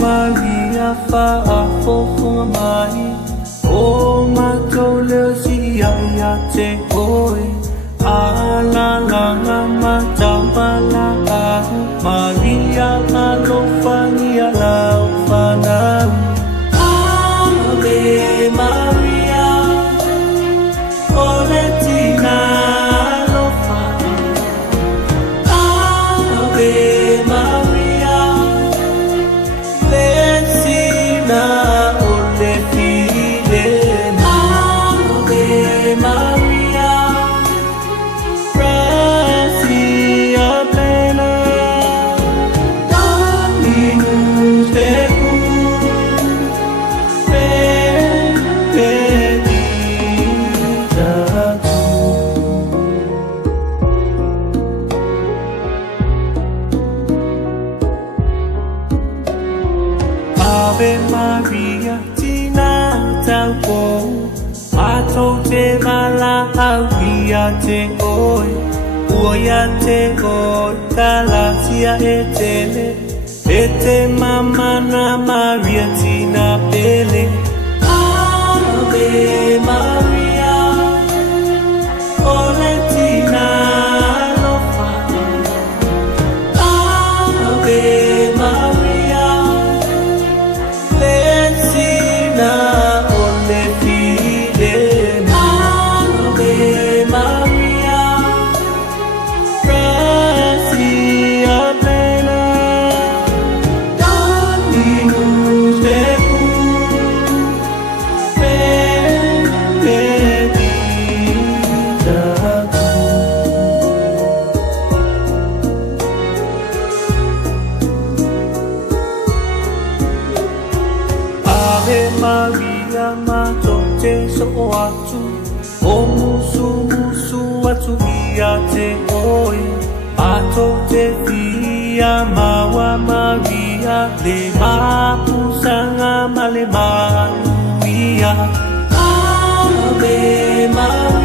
Maria fa fo mai o ma tole si ya te oi ala la ma tambala Maria lo fania la fana Ave Maria Oletina lo fa Ave Maria Lesina ole fide Ave Maria Gracia plena Dominus tecum Ave Maria, Tina Taupo, Mato te mala auia te oi, uia te oi, galaxia ete mamana Maria Tina pele. Ave Maria, ole Tina lo fa. Ave Maria. Lesina ole fide Ave Maria Gracia plena Dominus tecum benedicta Ave Maria mato te so atu o musu atu ia te oi mato te fia mawa Maria le mapusanga male manuia Ave Maria